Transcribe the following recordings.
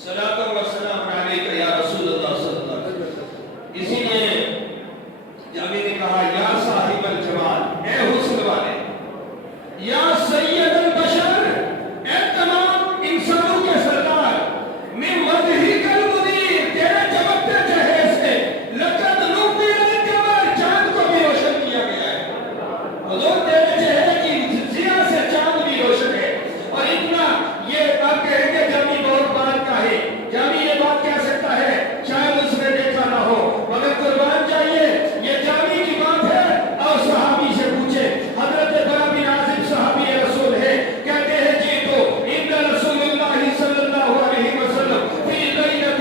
صلاۃ و سلام علیک یا رسول اللہ صلی اللہ علیہ وسلم. اسی لیے جابر نے کہا یا صاحب الجمال، اے حسن والے، یا سید البشر، اے تمام انسانوں کے سردار، من وجہک المنیر، تیرے چمکتے چہرے سے لقد نور القمر، چاند کو بھی روشن کیا گیا ہے. حضور تیرے چہرے کی ضیاء سے چاند بھی روشن ہے. اور اتنا یہ آپ کہیں گے جامی بہت بات کا ہے، جامی یہ بات کہہ سکتا ہے شاید اس نے دیکھا نہ ہو، مگر قربان چاہیے یہ جامی کی بات ہے. اور صحابی سے پوچھے، حضرت برا بن عازب صحابی رسول ہے، کہتے ہیں جی تو ان رسول اللہ صلی اللہ علیہ وسلم فی لیلۃ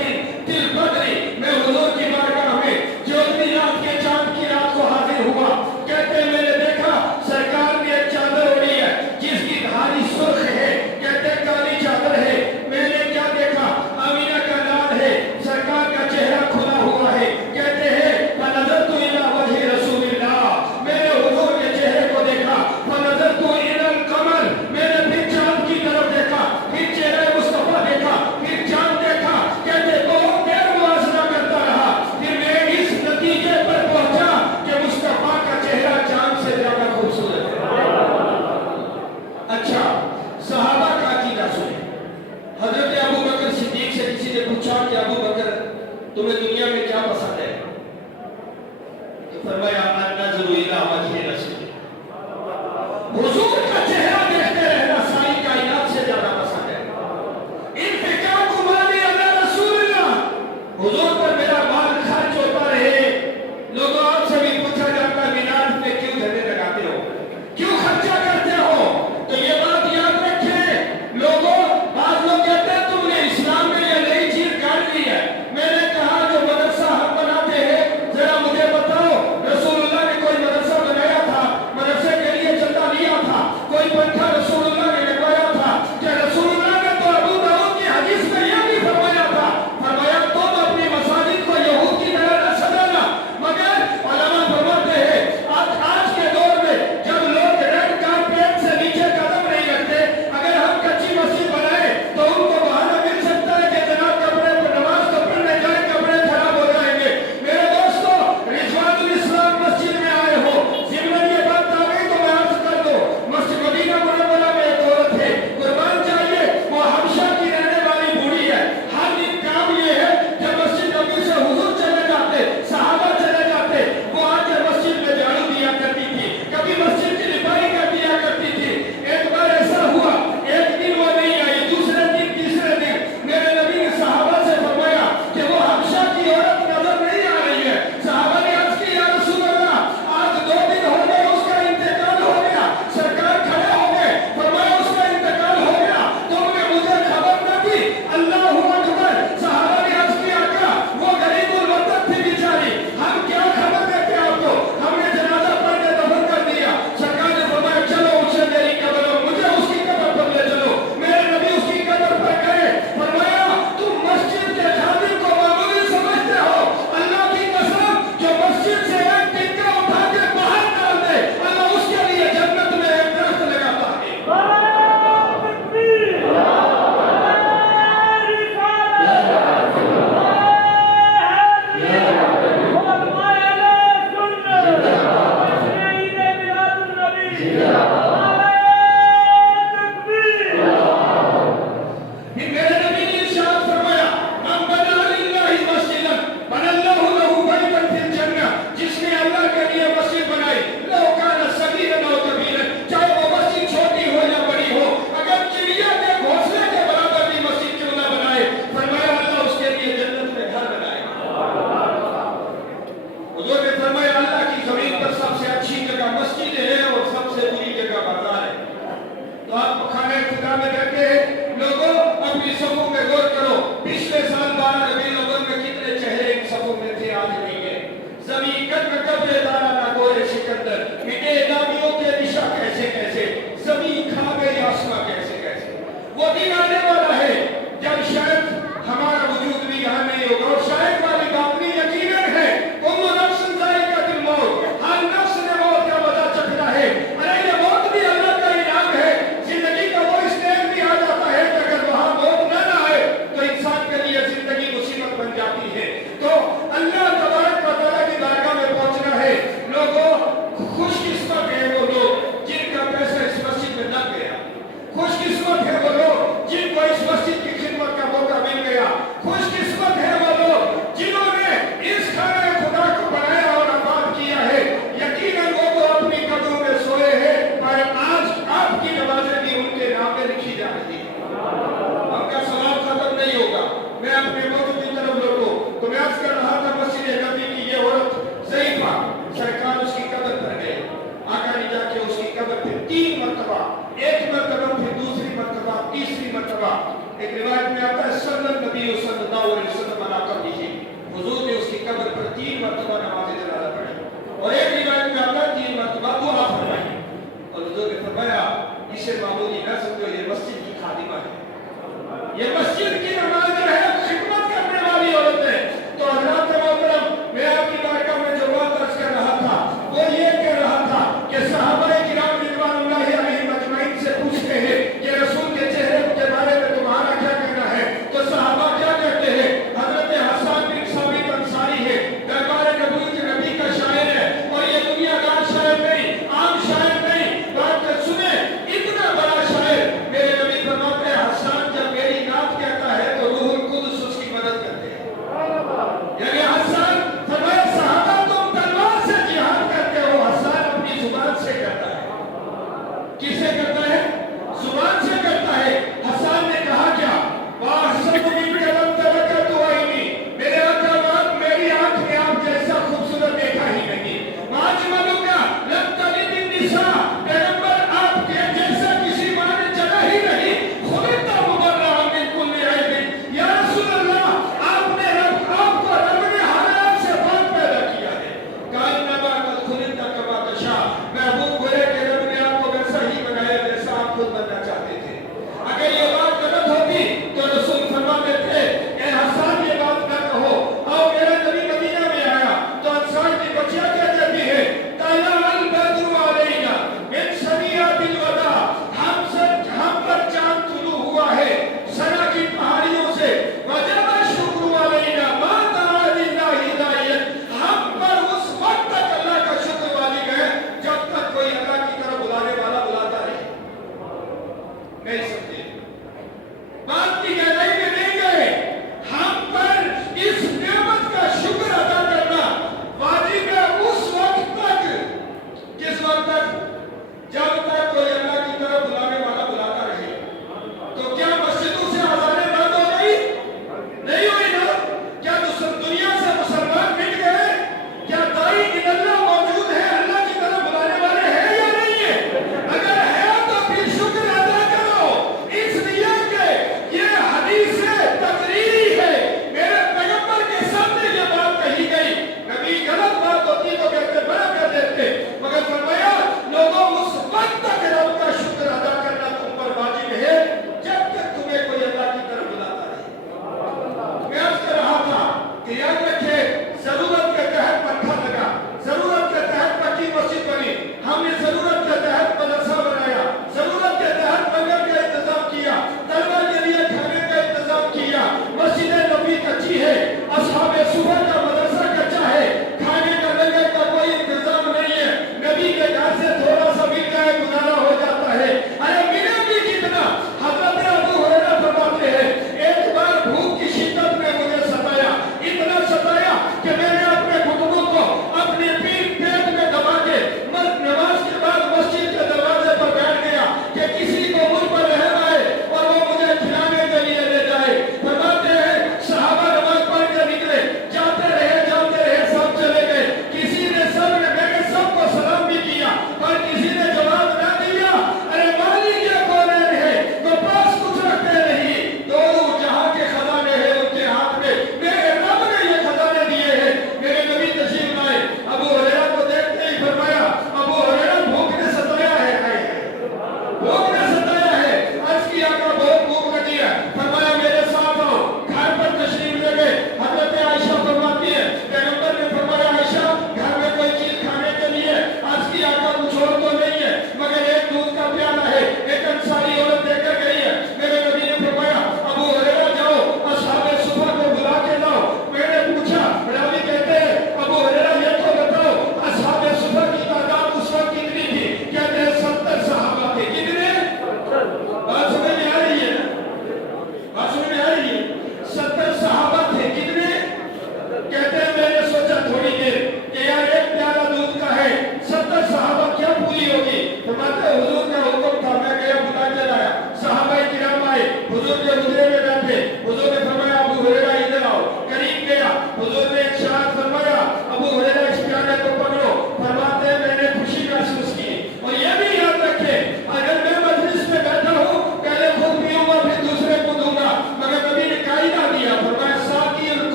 القدر، میں حضور کی بارگاہ میں جو اتنی رات کے چاند کی رات کو حاضر ہوا، کہتے ہیں میں نے دیکھا سرکار نے ایک چادر اوڑھی ہے جس کی دھاری سرخ ہے، کہتے ہیں کالی چادر ہے. میں نے کیا دیکھا؟ آمینہ کا لال ہے، سرکار کا چہرہ کھلا ہوا ہے. کہتے ہیں فنظرت الی وجہ رسول اللہ، میں نے حضور کے چہرے کو دیکھا. فنظرت الی القمر، میں نے پھر چاند کی طرف دیکھا، پھر چہرہ مصطفیٰ دیکھا، پھر چاند دیکھا. کہتے بہت دیر موازنہ کرتا رہا، پھر میں اس نتیجے پر پہنچا کہ مصطفیٰ کا چہرہ چاند سے زیادہ خوبصورت ہے. اچھا صحابہ کا عقیدہ سنیں. حضرت ابو بکر صدیق سے کسی نے پوچھا کہ ابو بکر تمہیں دنیا میں کیا پسند ہے؟ تو فرمایا النظر الی وجہ رسول، حضور کا چہرہ دیکھتے رہنا ساری کائنات سے زیادہ پسند ہے. انفقاق مالی علی رسول اللہ، حضور پر میرا مال خرچ ہوتا رہے. لوگوں آپ سے بھی پوچھا جاتا ہے مینار میں کیوں جھنڈے لگاتے ہو، کیوں خرچہ کرتے ہو؟ تو یہ بات یاد رکھیں لوگوں، بعض لوگ کہتے ہیں تم نے اسلام میں یہ نئی چیز کاٹ لی ہے. میں نے کہا جو مدرسہ ہم بناتے ہیں ذرا مجھے بتاؤ رسول اللہ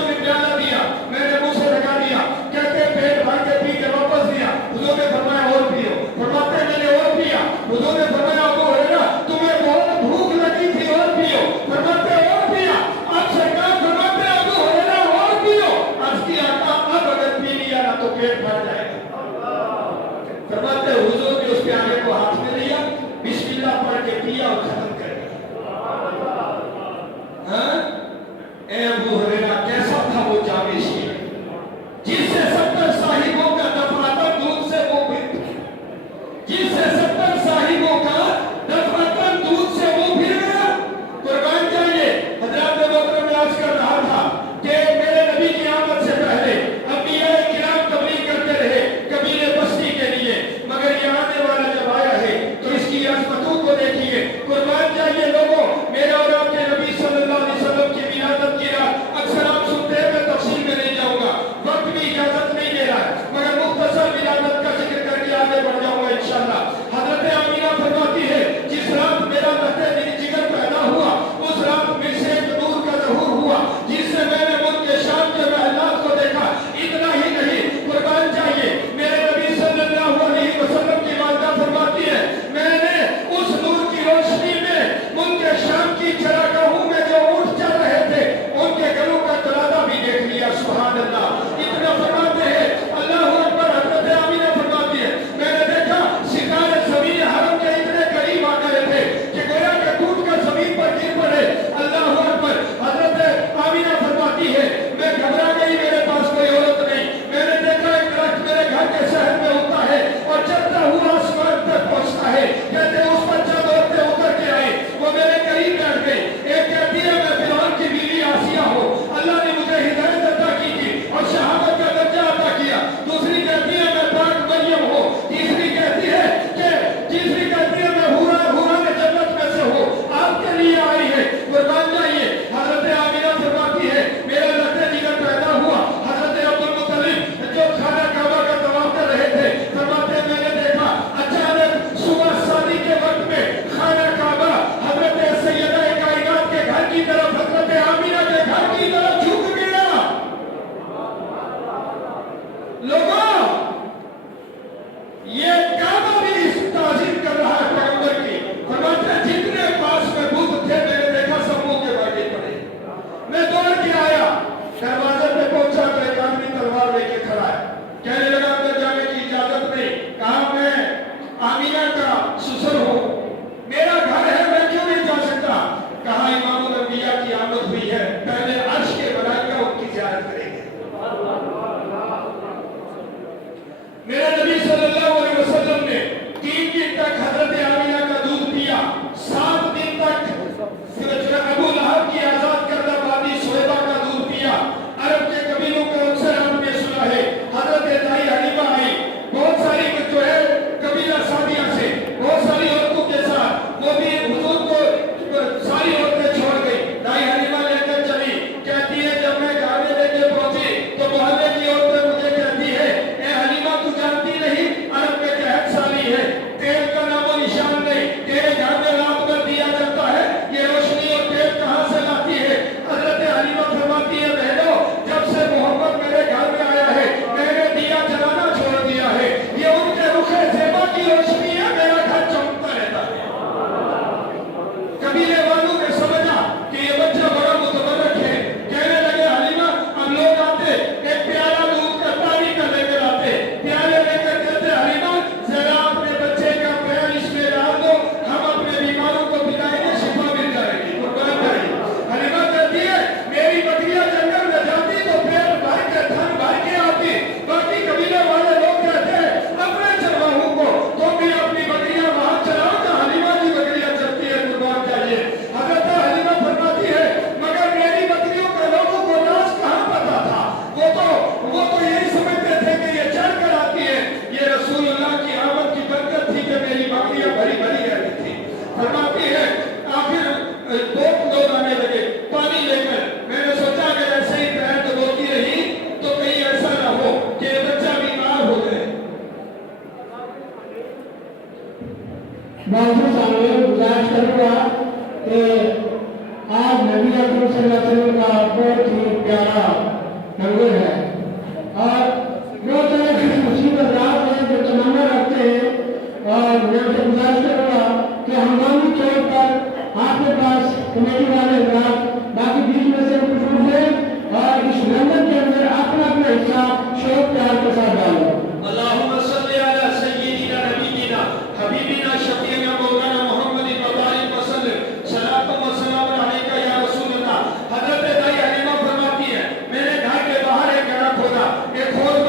हुजूर ने प्याला दिया, मैंने मुंह से लगा दिया, कहते पेट भर के पी के वापस दिया। हुजूर ने फरमाया और पियो, फरमाते मैंने और पिया। हुजूर ने फरमाया अबू हुरैरा तुम्हें बहुत भूख लगी थी और पियो, फरमाते और पिया। अब सरकार फरमाते अबू हुरैरा और पियो। अर्ज किया अब अगर पी लिया ना तो पेट भर जाएगा। फरमाते हुजूर ने उस प्याले को हाथ में लिया, बिस्मिल्लाह पढ़ के पिया और खत्म कर दिया। हाँ? ए अबू हुरैरा कैसा था वो لنگر ہے اور بہت سارے خوش نصیب حضرات ہیں جو تمنا رکھتے ہیں اور میں سے گزارش کروں گا کہ ہنگامی طور پر آپ کے پاس کمیٹی والے حضرات باقی بیچ میں سے مشہور ہیں اور اس لنگر کے اندر اپنا اپنا حصہ شوق پیار کے ساتھ ڈالو. اللهم صل على سيدنا نبينا حبيبنا شفيعنا مولانا محمد وبارك وسلم صلاۃ و سلام علیک یا رسول اللہ. حضرت دائی حلیمہ فرماتی ہے میں نے گھر کے باہر ایک گڑھا کھودا, ایک کھود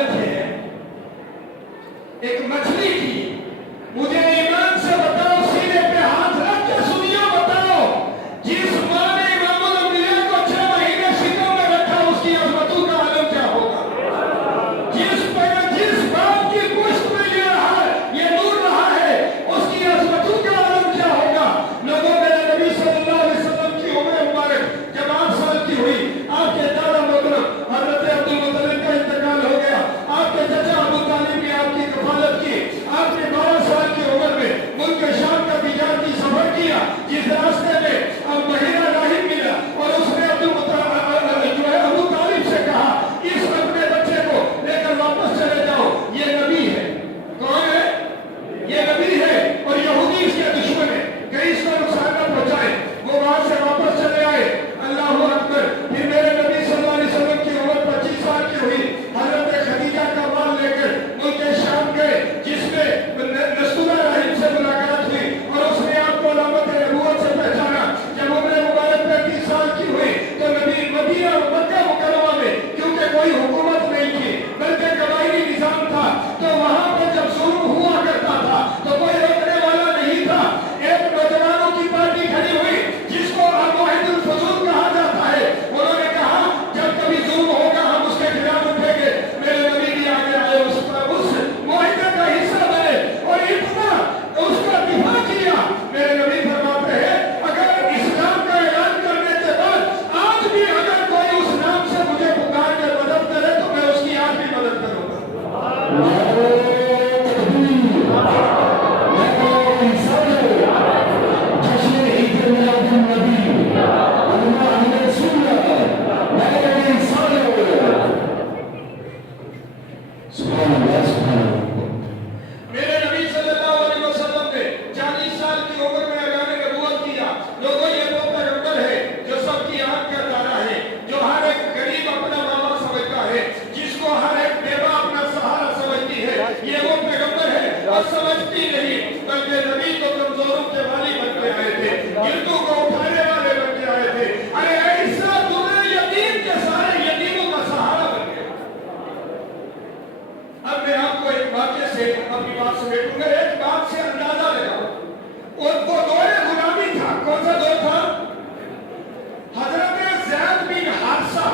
हालत है एक मछली की। मुझे ईमान से बताओ, सीने पे हाथ रख के सुनियो, बताओ जिस माँ ने इमामुल अंबिया को 6 महीने शिकम में रखा, उसकी अजमतों का आलम क्या होगा? जिस बाप की पुश्त में ये नूर रहा है, उसकी अजमतों का आलम क्या होगा? लोगों, मेरे नबी सल्लल्लाहु अलैहि वसल्लम की उम्र मुबारक जब 8 साल की हुई, आपके दादा मोहतरम हजरत अब्दुल मुत्तलिब का इंतकाल हो गया। आपके चाचा अबू तालिब ने आपकी कफालत की। आपने 12 साल की उम्र में मुल्क शाम का तिजारती सफर किया। जिस रास्ते में अब महिला राहिब मिला और उसने अबू तालिब से कहा, इस अपने बच्चे को लेकर वापस चले जाओ, ये नबी है। कौन है? ये नबी है और यहूदी इसके दुश्मन है, कहीं इसको नुकसान न पहुंचाए। वो वहां से वापस चले आए। अल्लाहु अकबर। फिर मेरे नबी सल्लल्लाहु अलैहि वसल्लम की उम्र 25 साल की हुई। हजरत खदीजा का माल लेकर मुल्क शाम गए, जिसमें नस्तुरा राहिब से मुलाकात हुई और उसने आपको अलामत नबूवत से पहचाना। जब उम्र मुबारक 35 साल की हुई तो नबी मदीना और मक्का मुकर्रमा में, क्योंकि कोई हुकूमत नहीं थी बल्कि कबायली निजाम था, तो वहां पर जब जुल्म हुआ करता था तो कोई रोकने वाला नहीं था। एक नौजवानों की पार्टी खड़ी हुई जिसको अल-मुआहिदुल फजूल कहा जाता है। उन्होंने कहा, जब कभी जुल्म होगा हम उसके खिलाफ उठेंगे। मेरे नबी भी आगे आए, उस मुआहिदे का हिस्सा बने और इतना उसका दिफा किया। मेरे नबी फरमाते हैं, अगर इस्लाम का ऐलान करने के बाद आज भी अगर कोई उस नाम से मुझे पुकार कर मदद करे तो मैं उसकी आज भी मदद करूंगा। मेरे नबी सल्लल्लाहु अलैहि वसल्लम ने 40 साल की उम्र में ऐलान नबूवत किया। लोगों, ये वो पैगंबर है जो सबकी आंख का तारा है, जो हर एक गरीब अपना मामा समझता है, जिसको हर एक बेवा अपना सहारा समझती है। ये वो पैगंबर है और समझती नहीं, बल्कि नबी तो कमजोरों के वाली बन के आए थे, गिरदों को उठाने वाले बन के आए थे। अरे ऐसा तुम्हें यतीम के सारे यतीमों का सहारा बन गया। अब मैं आपको एक वाक्य से अपनी बात समेटूंगा। एक बात से अंदाजा लगाओ, और वो दौरे गुलामी था। कौन सा दौर था? हजरत ज़ैद बिन हारिसा,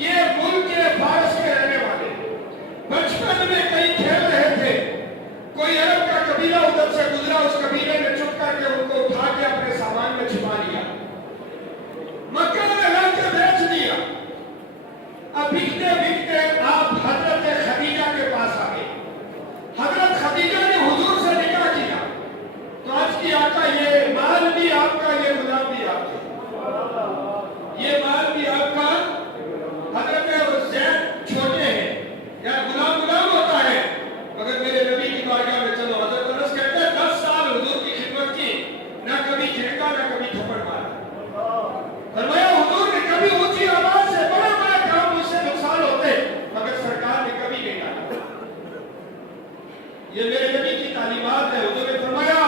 ये मुल्क के फारस के रहने वाले, बचपन में कहीं खेल रहे थे। कोई अरब का कबीला उधर से गुजरा, उस कबीले ने चुप करके उनको उठा के अपने सामान में छिपा लिया, मक्का में लाके बेच दिया। अब बिकते बिकते आप हजरत खदीजा के पास आ गए। हजरत खदीजा ने हुजूर से निकाह किया, तो आज की आका ये माल भी आपका, ये गुलाम भी आपका, ये माल भी आपका। हजरत ज़ैद छोटे हैं, या गुलाम गुलाम होता है, मगर मेरे नबी की बारगाह में चलो। हजरत अनस कहते हैं 10 साल हुजूर की खिदमत की, ना कभी झेंका ना कभी थप्पड़ मारा। फरमाया, हुजूर ने कभी ऊंची आवाज से बड़ा बड़ा काम मुझसे नुकसान होते, मगर सरकार ने कभी नहीं डाला। ये मेरे नबी की तालीमात है। हुजूर ने फरमाया,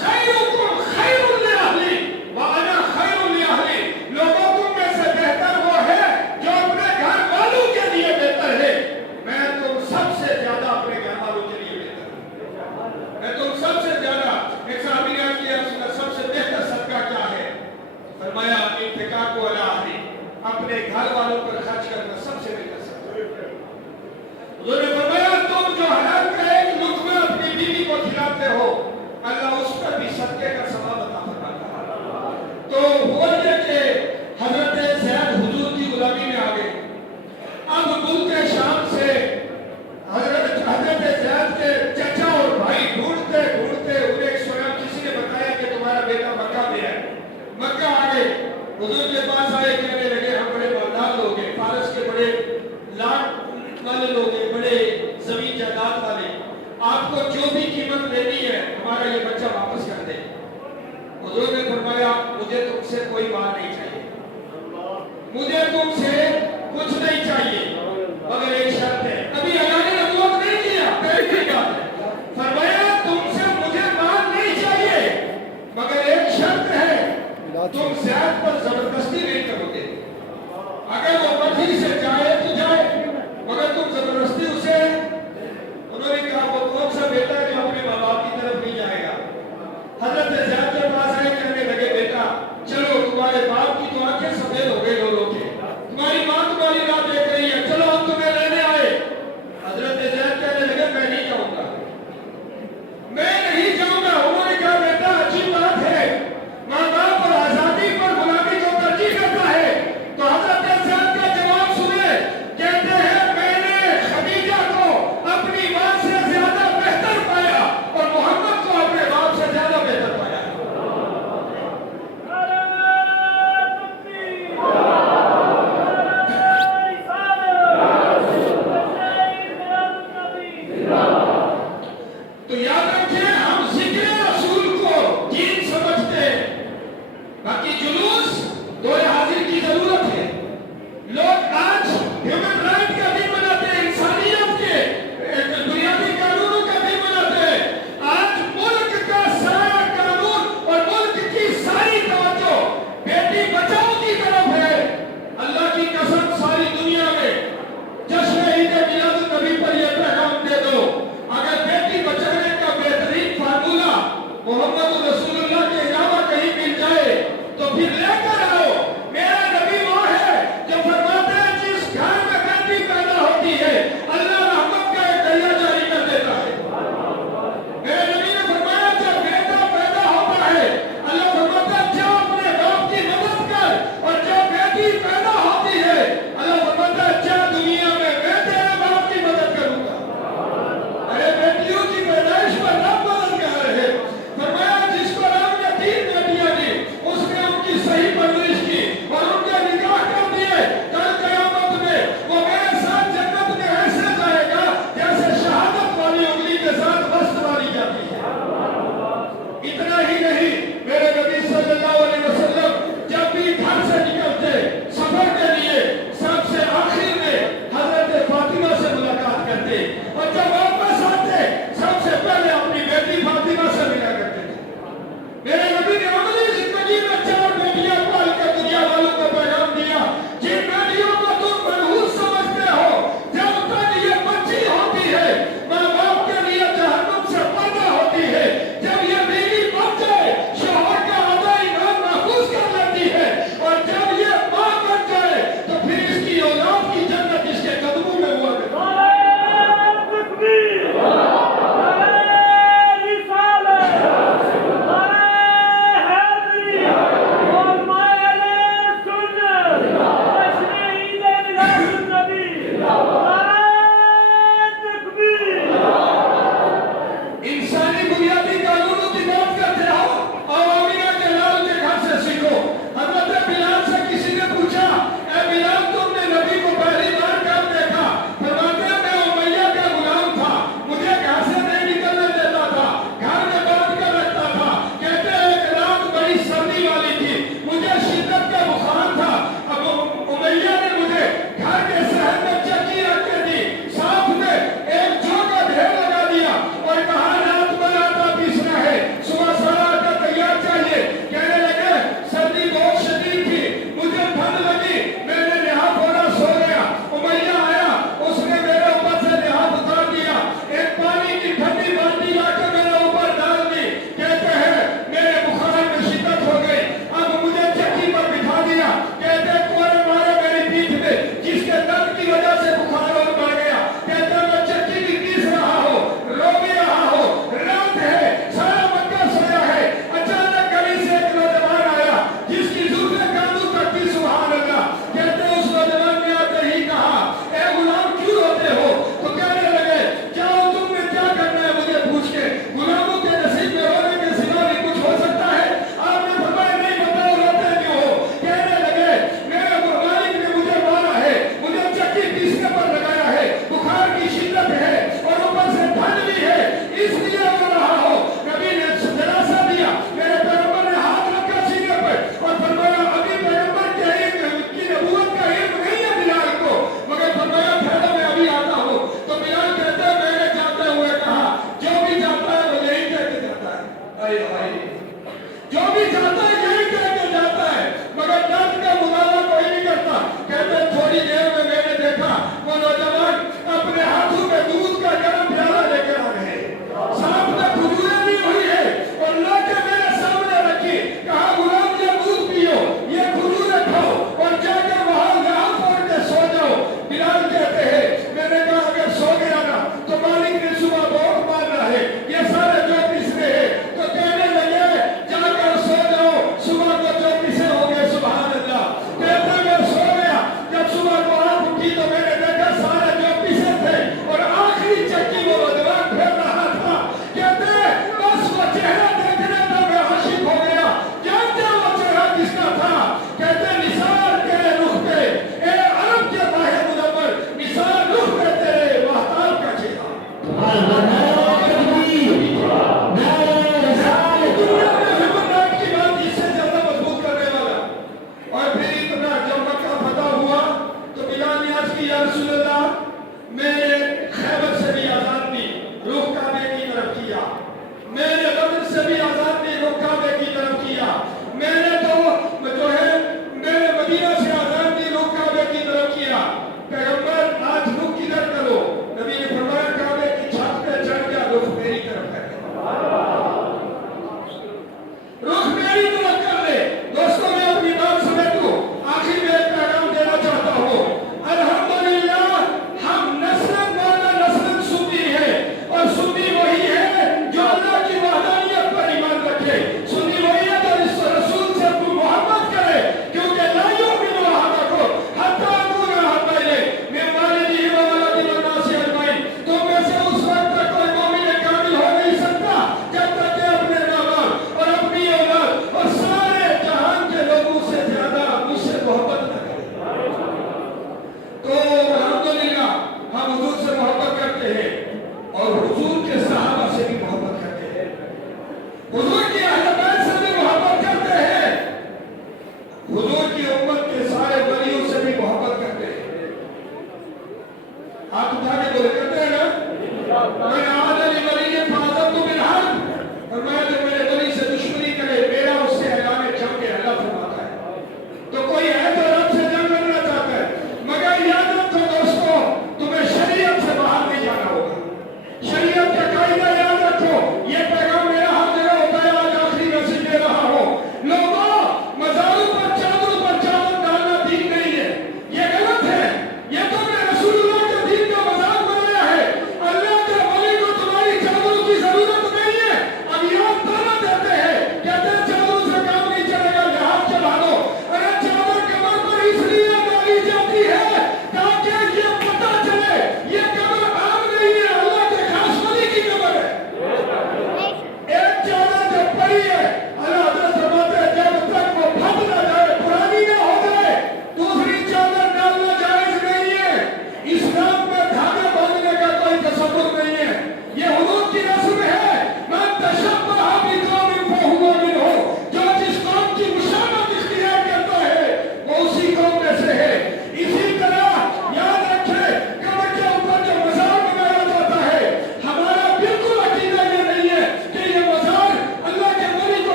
खैरुकुम खैरुल लिअहली व अना खैरुल लिअहली। लोगों, तुम में से बेहतर वो है जो अपने घर वालों के लिए बेहतर है। मैं तुम सबसे ज्यादा अपने घर वालों के लिए बेहतर हूं। मैं तुम सबसे ज्यादा। एक साहबी ने किया, सबसे बेहतर सदका क्या है? फरमाया, इंफिकाकु अला अहली, अपने घर वालों पर खर्च करना सबसे बेहतर सदका। हुजूर ने फरमाया, तुम जो हलाल का एक लुक़मा अपनी बीवी को खिलाते हो, अल्लाह उस पर भी सदके का सवाब अता फरमाता है। तो हुआ ये कि हजरत ज़ैद हुजूर की गुलामी में आ गए। अब मुल्क शाम से हजरत ज़ैद के चाचा और भाई ढूंढते ढूंढते उन्हें स्वयं किसी ने बताया कि तुम्हारा बेटा मक्का में है। मक्का आ गए, हुजूर के पास आए, कहने लगे, हम बड़े मालदार लोग हैं, फारस के बड़े लाट वाले लोग हैं, बड़े जमीन जायदाद वाले, आपको जो भी कीमत लेनी है हमारा ये बच्चा वापस कर दे। हुजूर ने फरमाया, मुझे तुमसे कोई माल नहीं चाहिए, मुझे तुमसे कुछ नहीं चाहिए, मगर एक शर्त है। अभी ऐलान नबूवत नहीं किया, पहली बात है। फरमाया, तुमसे मुझे माल नहीं चाहिए, मगर एक शर्त है, तुम ज़ैद पर जबरदस्ती नहीं करोगे। अगर वो मर्जी से जाए तो जाए, मगर तुम जबरदस्ती उसे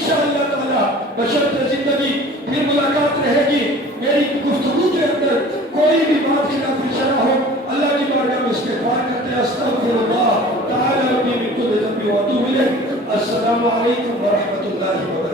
انشاءاللہ تعالی بشرط زندگی پھر ملاقات رہے گی. میری گفتگو کے اندر کوئی بھی بات خلاف شرع ہو اللہ کی بارگاہ میں استغفار کرتے ہیں. استغفر اللہ تعالی ربی من کل ذنب و اتوب الیہ. السلام علیکم ورحمۃ اللہ وبرکاتہ.